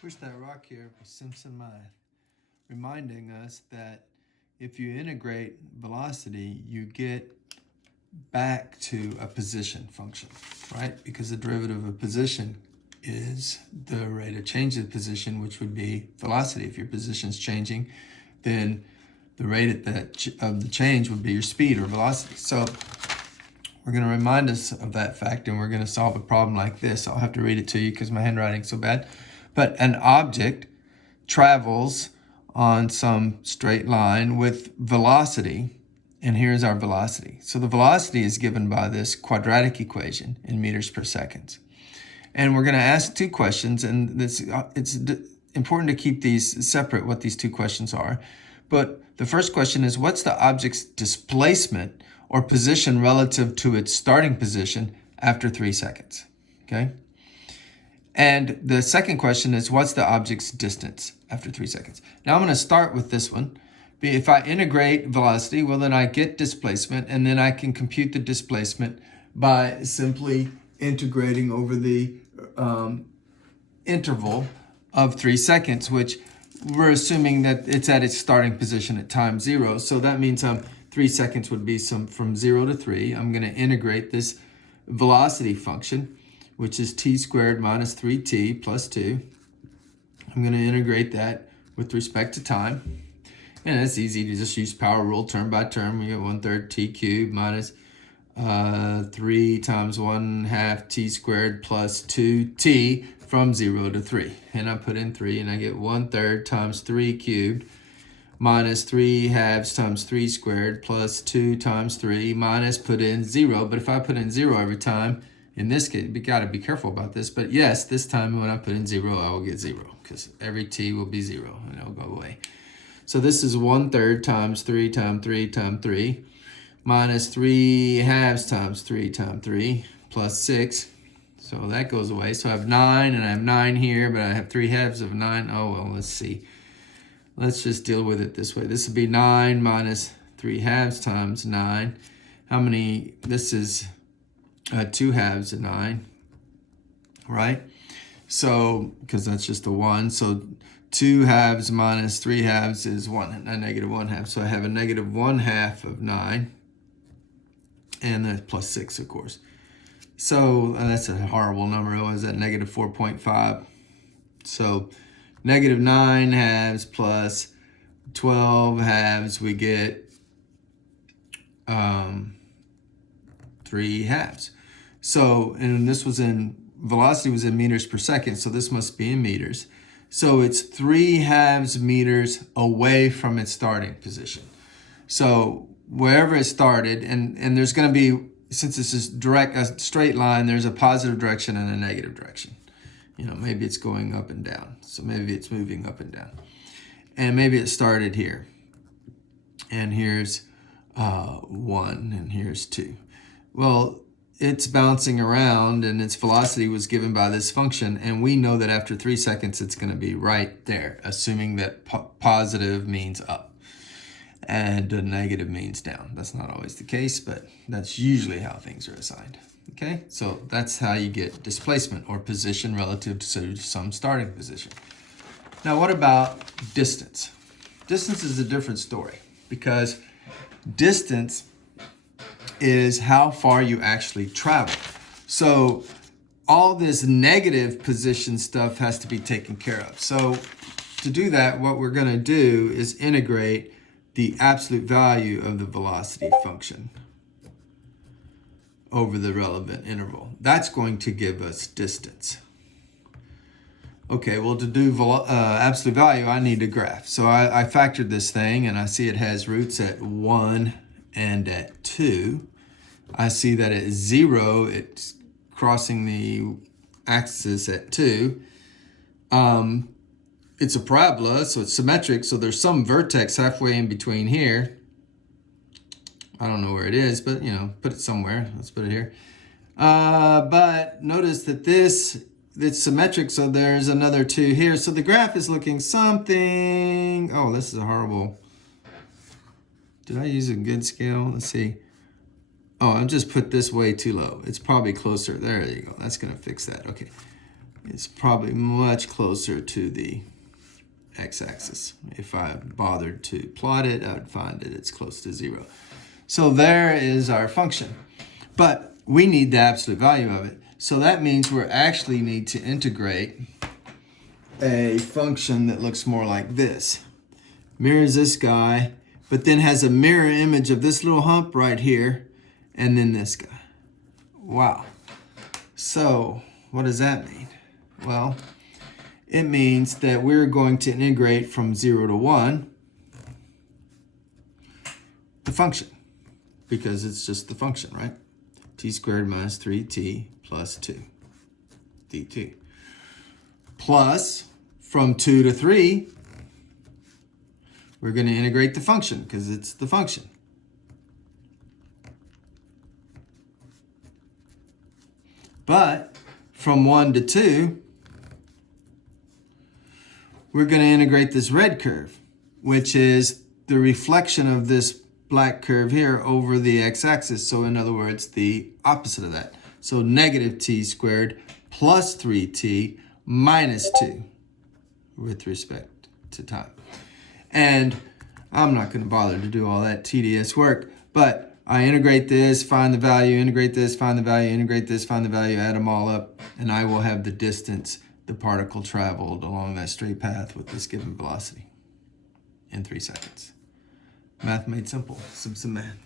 Push that rock here with Simpson Mind, reminding us that if you integrate velocity, you get back to a position function, right? Because the derivative of position is the rate of change of position, which would be velocity. If your position's changing, then the rate of the change would be your speed or velocity. So we're going to remind us of that fact, and we're going to solve a problem like this. I'll have to read it to you because my handwriting's so bad. But an object travels on some straight line with velocity, and here's our velocity. So the velocity is given by this quadratic equation in meters per second. And we're going to ask two questions, and it's important to keep these separate, what these two questions are. But the first question is, what's the object's displacement or position relative to its starting position after 3 seconds? Okay. And the second question is, what's the object's distance after 3 seconds? Now I'm going to start with this one. If I integrate velocity, well, then I get displacement, and then I can compute the displacement by simply integrating over the interval of 3 seconds, which we're assuming that it's at its starting position at time 0. So that means 3 seconds would be from 0 to 3. I'm going to integrate this velocity function, which is t squared minus 3t plus 2. I'm going to integrate that with respect to time. And it's easy to just use power rule term by term. We get 1/3 t cubed minus 3 times 1/2 t squared plus 2t from 0 to 3. And I put in 3, and I get 1/3 times 3 cubed minus 3/2 times 3 squared plus 2 times 3 minus put in 0. But if I put in 0 every time, in this case, we got to be careful about this. But yes, this time when I put in 0, I will get 0 because every t will be 0 and it'll go away. So this is 1/3 times 3 times 3 times 3 minus 3/2 times 3 times 3 plus 6. So that goes away. So I have 9, and I have 9 here, but I have 3/2 of 9. Oh, well, let's see. Let's just deal with it this way. This would be 9 minus 3/2 times 9. How many? This is 2/2 of 9, right? So, because that's just a 1. So 2/2 minus 3/2 is a negative 1/2. So I have a negative 1/2 of 9. And then plus 6, of course. So that's a horrible number. It was at negative 4.5. So negative 9/2 plus 12/2, we get 3/2. So, and this was in, velocity was in meters per second, so this must be in meters. So it's 3/2 meters away from its starting position. So wherever it started, and there's going to be, since this is a straight line, there's a positive direction and a negative direction. You know, maybe it's going up and down. So maybe it's moving up and down. And maybe it started here. And here's 1, and here's 2. Well, it's bouncing around, and its velocity was given by this function, and we know that after 3 seconds, it's going to be right there, assuming that positive means up and negative means down. That's not always the case, but that's usually how things are assigned. Okay, so that's how you get displacement, or position relative to some starting position. Now, what about distance? Distance is a different story, because distance is how far you actually travel. So all this negative position stuff has to be taken care of. So to do that, what we're going to do is integrate the absolute value of the velocity function over the relevant interval. That's going to give us distance. Okay, well, to do absolute value, I need a graph. So I factored this thing, and I see it has roots at 1 and at 2. I see that at 0, it's crossing the axis at 2. It's a parabola, so it's symmetric. So there's some vertex halfway in between here. I don't know where it is, but, you know, put it somewhere. Let's put it here. But notice that it's symmetric, so there's another 2 here. So the graph is looking something. Oh, this is a horrible. Did I use a good scale? Let's see. Oh, I just put this way too low. It's probably closer. There you go. That's going to fix that. Okay. is probably much closer to the x-axis. If I bothered to plot it, I would find that it's close to 0. So there is our function. But we need the absolute value of it. So that means we actually need to integrate a function that looks more like this. Mirrors this guy, but then has a mirror image of this little hump right here, and then this guy. Wow. So what does that mean? Well, it means that we're going to integrate from 0 to 1 the function, because it's just the function, right? T squared minus 3t plus 2 dt. Plus, from 2 to 3, we're going to integrate the function because it's the function. But from 1 to 2, we're going to integrate this red curve, which is the reflection of this black curve here over the x-axis. So in other words, the opposite of that. So negative t squared plus 3t minus 2 with respect to time. And I'm not going to bother to do all that tedious work, but I integrate this, find the value, integrate this, find the value, integrate this, find the value, add them all up, and I will have the distance the particle traveled along that straight path with this given velocity in 3 seconds. Math made simple. Simpson man.